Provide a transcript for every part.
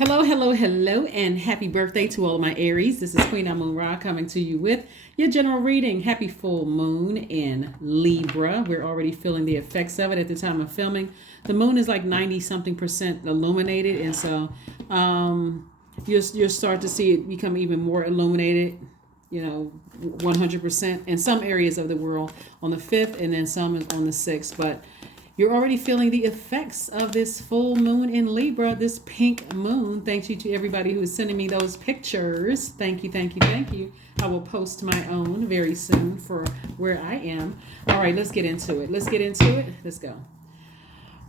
Hello, hello, hello, and happy birthday to all of my Aries. This is Queen Moon Ra coming to you with your general reading. Happy full moon in Libra. We're already feeling the effects of it at the time of filming. The moon is like 90 something percent illuminated, and so you'll start to see it become even more illuminated. 100% in some areas of the world on the 5th, and then some on the 6th. But you're already feeling the effects of this full moon in Libra, this pink moon. Thank you to everybody who is sending me those pictures. Thank you, thank you, thank you. I will post my own very soon for where I am. All right, let's get into it. Let's go.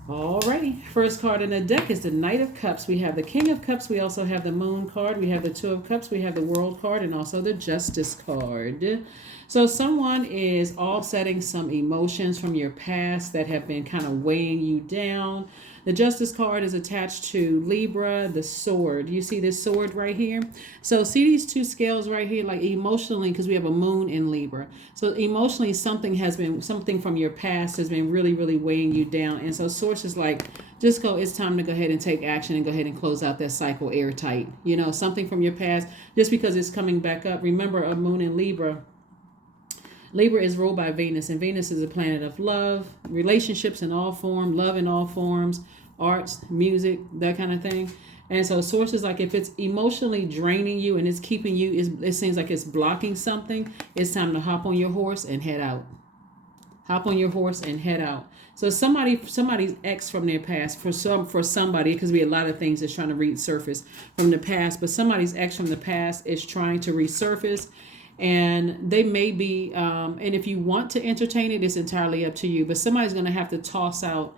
Alrighty, first card in the deck is the Knight of Cups. We have the King of Cups. We also have the Moon card. We have the Two of Cups. We have the World card and also the Justice card. So someone is offsetting some emotions from your past that have been kind of weighing you down. The Justice card is attached to Libra, the sword. You see this sword right here? So see these two scales right here, like emotionally, because we have a moon in Libra. So emotionally, something from your past has been really, really weighing you down. And so source is like, it's time to go ahead and take action and go ahead and close out that cycle airtight. Something from your past, just because it's coming back up. Remember, a moon in Libra. Libra is ruled by Venus, and Venus is a planet of love, relationships in all forms, love in all forms, arts, music, that kind of thing. And so sources like if it's emotionally draining you and it's keeping you, it seems like it's blocking something, it's time to hop on your horse and head out. Hop on your horse and head out. So somebody's ex from their past, for somebody, because we have a lot of things that's trying to resurface from the past, but somebody's ex from the past is trying to resurface. And they may be, and if you want to entertain it, it's entirely up to you. But somebody's going to have to toss out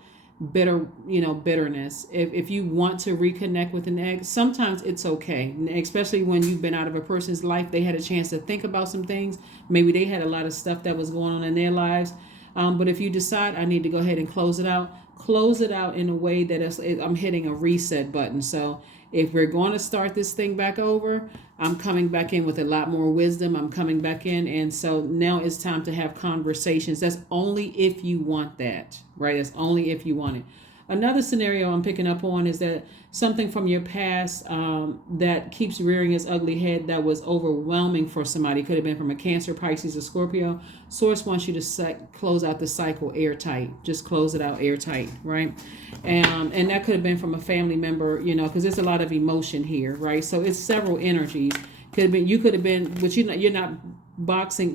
bitterness. If you want to reconnect with an ex, sometimes it's okay, especially when you've been out of a person's life. They had a chance to think about some things. Maybe they had a lot of stuff that was going on in their lives. But if you decide I need to go ahead and close it out in a way that I'm hitting a reset button. So if we're going to start this thing back over, I'm coming back in with a lot more wisdom. I'm coming back in. And so now it's time to have conversations. That's only if you want that, right? That's only if you want it. Another scenario I'm picking up on is that something from your past that keeps rearing its ugly head that was overwhelming for somebody. Could have been from a Cancer, Pisces, or Scorpio. Source wants you to close out the cycle airtight. Just close it out airtight, right? And that could have been from a family member, because there's a lot of emotion here, right? So it's several energies. You could have been, but you're not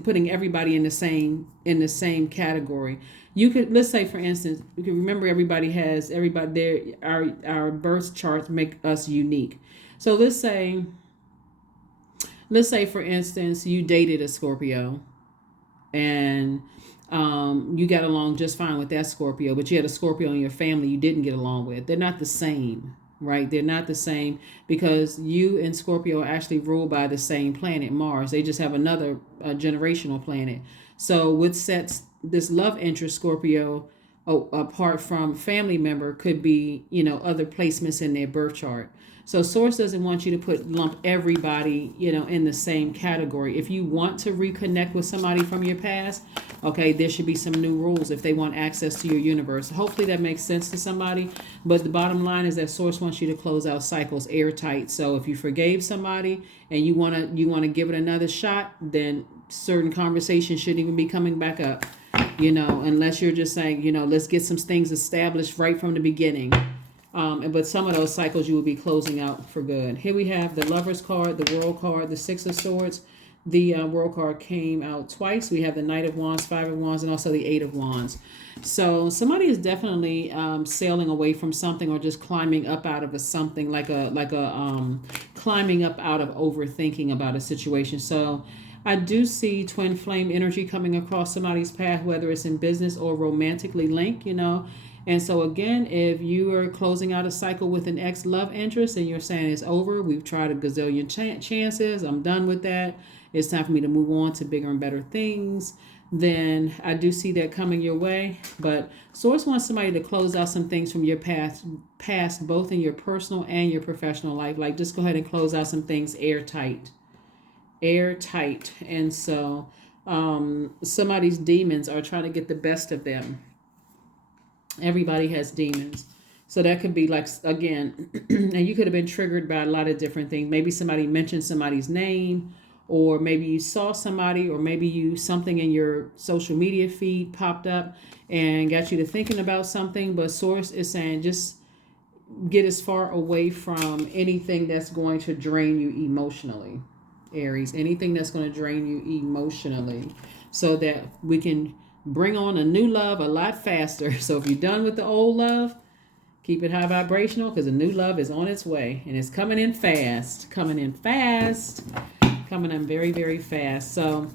putting everybody in the same category. You could, let's say for instance, you can remember everybody there, our birth charts make us unique. So let's say for instance you dated a Scorpio and you got along just fine with that Scorpio, but you had a Scorpio in your family you didn't get along with. They're not the same, right? They're not the same, because you and Scorpio are actually ruled by the same planet, Mars. They just have another generational planet. So what sets this love interest Scorpio apart from family member could be, other placements in their birth chart. So source doesn't want you to lump everybody, in the same category. If you want to reconnect with somebody from your past, okay, there should be some new rules if they want access to your universe. Hopefully that makes sense to somebody. But the bottom line is that source wants you to close out cycles airtight. So if you forgave somebody and you want to give it another shot, then certain conversations shouldn't even be coming back up, unless you're just saying, let's get some things established right from the beginning. But some of those cycles you will be closing out for good. Here we have the Lovers card, the World card, the Six of Swords. The World card came out twice. We have the Knight of Wands, Five of Wands, and also the Eight of Wands. So somebody is definitely sailing away from something, or just climbing up out of something, like a climbing up out of overthinking about a situation. So I do see twin flame energy coming across somebody's path, whether it's in business or romantically linked, And so again, if you are closing out a cycle with an ex-love interest and you're saying it's over, we've tried a gazillion chances, I'm done with that, it's time for me to move on to bigger and better things, then I do see that coming your way. But source wants somebody to close out some things from your past, both in your personal and your professional life. Like, just go ahead and close out some things airtight. And so somebody's demons are trying to get the best of them. Everybody has demons. So that could be like, again, and you could have been triggered by a lot of different things. Maybe somebody mentioned somebody's name, or maybe you saw somebody, or maybe something in your social media feed popped up and got you to thinking about something. But source is saying just get as far away from anything that's going to drain you emotionally, Aries. Anything that's going to drain you emotionally, so that we can bring on a new love a lot faster. So if you're done with the old love, keep it high vibrational, because a new love is on its way, and it's coming in fast, coming in fast, coming in very, very fast. So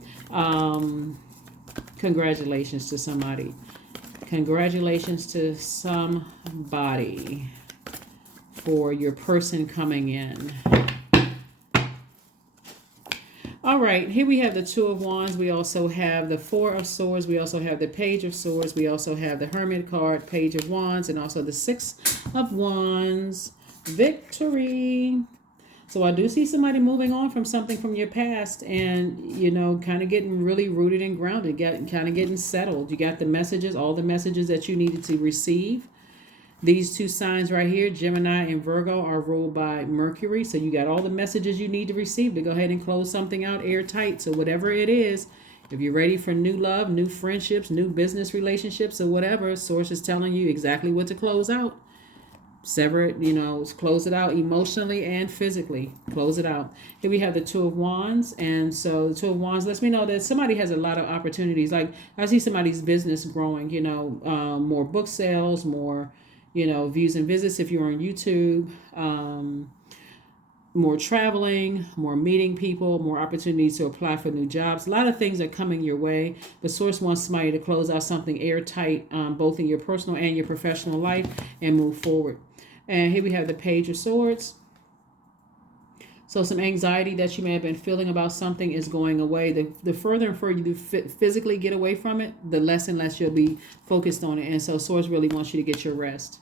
congratulations to somebody. Congratulations to somebody for your person coming in. All right, here we have the Two of Wands. We also have the Four of Swords. We also have the Page of Swords. We also have the Hermit card, Page of Wands, and also the Six of Wands. Victory. So I do see somebody moving on from something from your past, and, you know, kind of getting really rooted and grounded, kind of getting settled. You got the messages, all the messages that you needed to receive. These two signs right here, Gemini and Virgo, are ruled by Mercury. So you got all the messages you need to receive to go ahead and close something out airtight. So whatever it is, if you're ready for new love, new friendships, new business relationships, or whatever, Source is telling you exactly what to close out. Sever it, you know, close it out emotionally and physically. Close it out. Here we have the Two of Wands. And so the Two of Wands lets me know that somebody has a lot of opportunities. Like, I see somebody's business growing, you know, more book sales, more, you know, views and visits if you're on YouTube, more traveling, more meeting people, more opportunities to apply for new jobs. A lot of things are coming your way. The Source wants somebody to close out something airtight, both in your personal and your professional life, and move forward. And here we have the Page of Swords. So some anxiety that you may have been feeling about something is going away. The further and further you physically get away from it, the less and less you'll be focused on it. And so Source really wants you to get your rest.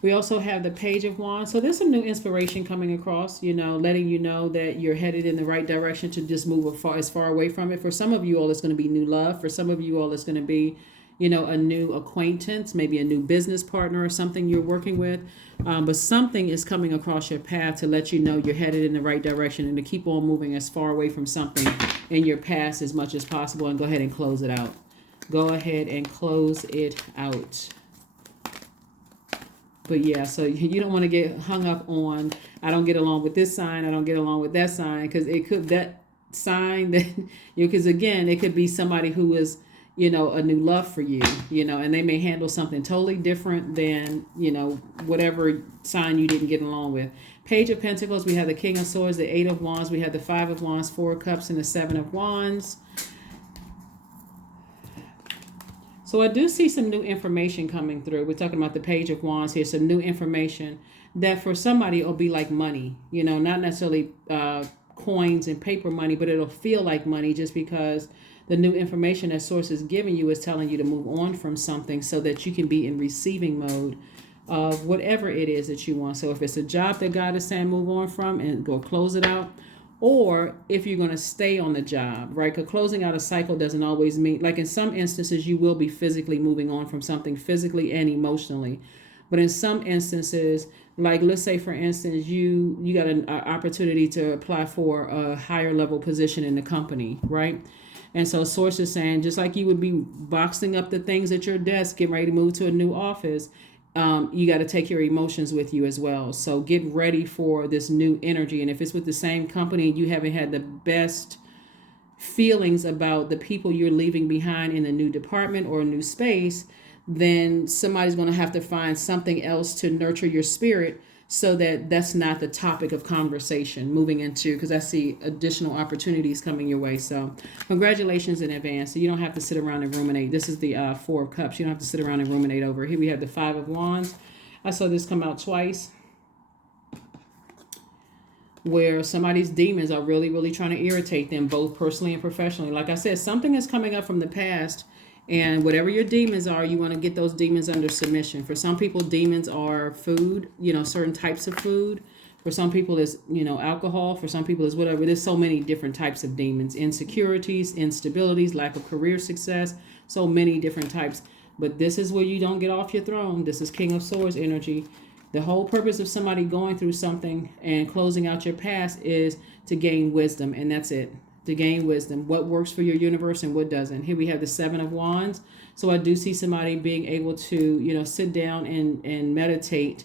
We also have the Page of Wands. So there's some new inspiration coming across, you know, letting you know that you're headed in the right direction to just move as far away from it. For some of you all, it's going to be new love. For some of you all, it's going to be, you know, a new acquaintance, maybe a new business partner or something you're working with. But something is coming across your path to let you know you're headed in the right direction, and to keep on moving as far away from something in your past as much as possible, and go ahead and close it out. Go ahead and close it out. But yeah, so you don't want to get hung up on, I don't get along with this sign, I don't get along with that sign, because it could, that sign that, you know, because again, it could be somebody who is, you know, a new love for you, you know, and they may handle something totally different than, you know, whatever sign you didn't get along with. Page of Pentacles, we have the King of Swords, the Eight of Wands, we have the Five of Wands, Four of Cups, and the Seven of Wands. So I do see some new information coming through. We're talking about the Page of Wands here. Some new information that for somebody it'll be like money, you know, not necessarily coins and paper money, but it'll feel like money, just because the new information that Source is giving you is telling you to move on from something so that you can be in receiving mode of whatever it is that you want. So if it's a job that God is saying move on from and go close it out, or if you're going to stay on the job, right? Because closing out a cycle doesn't always mean, like in some instances, you will be physically moving on from something physically and emotionally. But in some instances, like let's say, for instance, you got an opportunity to apply for a higher level position in the company, right? And so Source is saying, just like you would be boxing up the things at your desk, getting ready to move to a new office, you got to take your emotions with you as well. So get ready for this new energy. And if it's with the same company and you haven't had the best feelings about the people you're leaving behind in a new department or a new space, then somebody's going to have to find something else to nurture your spirit, so that that's not the topic of conversation moving into, because I see additional opportunities coming your way. So congratulations in advance. So you don't have to sit around and ruminate. This is the Four of Cups. You don't have to sit around and ruminate over. Here we have the Five of Wands. I saw this come out twice, where somebody's demons are really, really trying to irritate them, both personally and professionally. Like I said, something is coming up from the past, and whatever your demons are, you want to get those demons under submission. For some people, demons are food, you know, certain types of food. For some people, it's, you know, alcohol. For some people, it's whatever. There's so many different types of demons. Insecurities, instabilities, lack of career success. So many different types. But this is where you don't get off your throne. This is King of Swords energy. The whole purpose of somebody going through something and closing out your past is to gain wisdom, and that's it. To gain wisdom, what works for your universe and what doesn't. Here we have the Seven of Wands. So I do see somebody being able to, sit down and meditate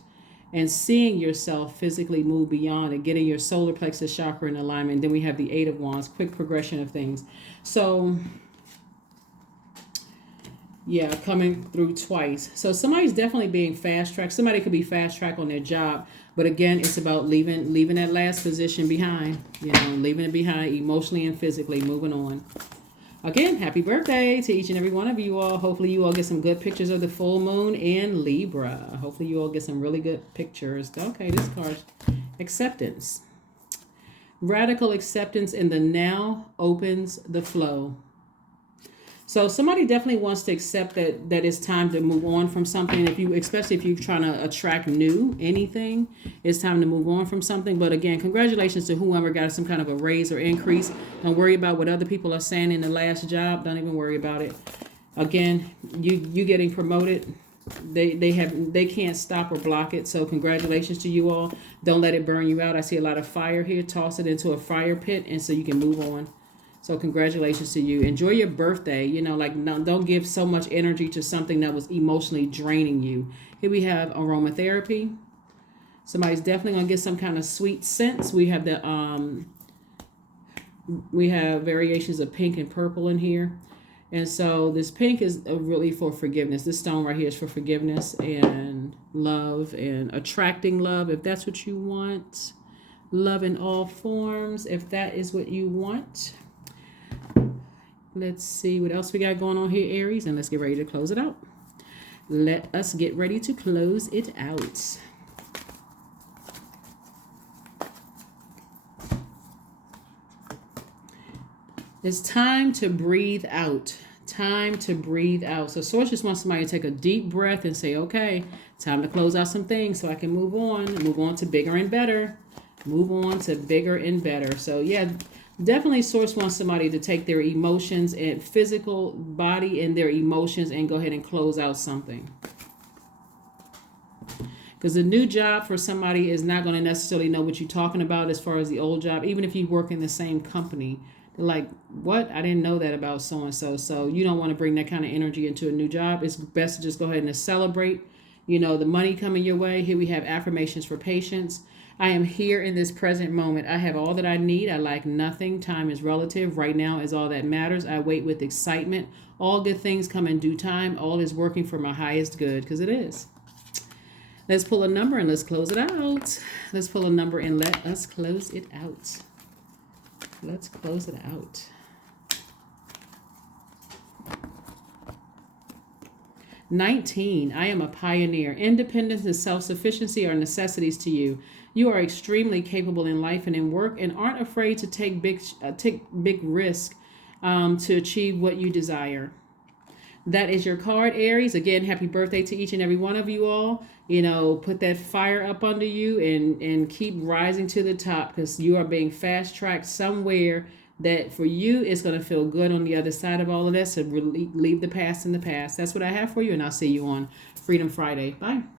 and seeing yourself physically move beyond and getting your solar plexus chakra in alignment. Then we have the Eight of Wands, quick progression of things. So yeah, coming through twice. So somebody's definitely being fast tracked. Somebody could be fast tracked on their job, but again, it's about leaving that last position behind. Leaving it behind emotionally and physically, moving on. Again, happy birthday to each and every one of you all. Hopefully you all get some good pictures of the full moon in Libra. Hopefully you all get some really good pictures. Okay, this card, acceptance. Radical acceptance in the now opens the flow. So somebody definitely wants to accept that it's time to move on from something. Especially if you're trying to attract anything, it's time to move on from something. But again, congratulations to whoever got some kind of a raise or increase. Don't worry about what other people are saying in the last job. Don't even worry about it. Again, you getting promoted. They can't stop or block it. So congratulations to you all. Don't let it burn you out. I see a lot of fire here. Toss it into a fire pit, and so you can move on. So congratulations to you. Enjoy your birthday. Don't give so much energy to something that was emotionally draining you. Here we have aromatherapy. Somebody's definitely gonna get some kind of sweet scents. We have we have variations of pink and purple in here. And so this pink is really for forgiveness. This stone right here is for forgiveness and love and attracting love, if that's what you want. Love in all forms, if that is what you want. Let's see what else we got going on here, Aries, and let's get ready to close it out. Let us get ready to close it out. It's time to breathe out. Time to breathe out. So Source just wants somebody to take a deep breath and say, okay, time to close out some things so I can move on to bigger and better. Move on to bigger and better. So yeah, definitely Source wants somebody to take their emotions and physical body and their emotions and go ahead and close out something. Because the new job for somebody is not going to necessarily know what you're talking about as far as the old job. Even if you work in the same company, they're like, what? I didn't know that about so-and-so. So you don't want to bring that kind of energy into a new job. It's best to just go ahead and celebrate, the money coming your way. Here we have affirmations for patience. I am here in this present moment. I have all that I need. I lack nothing. Time is relative. Right now is all that matters. I wait with excitement. All good things come in due time. All is working for my highest good, because it is. Let's pull a number and let's close it out. Let's pull a number and let us close it out. Let's close it out. 19. I am a pioneer. Independence and self-sufficiency are necessities to you. You are extremely capable in life and in work and aren't afraid to take big risk to achieve what you desire. That is your card, Aries. Again, happy birthday to each and every one of you all. Put that fire up under you and keep rising to the top, because you are being fast-tracked somewhere that for you it's going to feel good on the other side of all of this. So leave the past in the past. That's what I have for you, and I'll see you on Freedom Friday. Bye.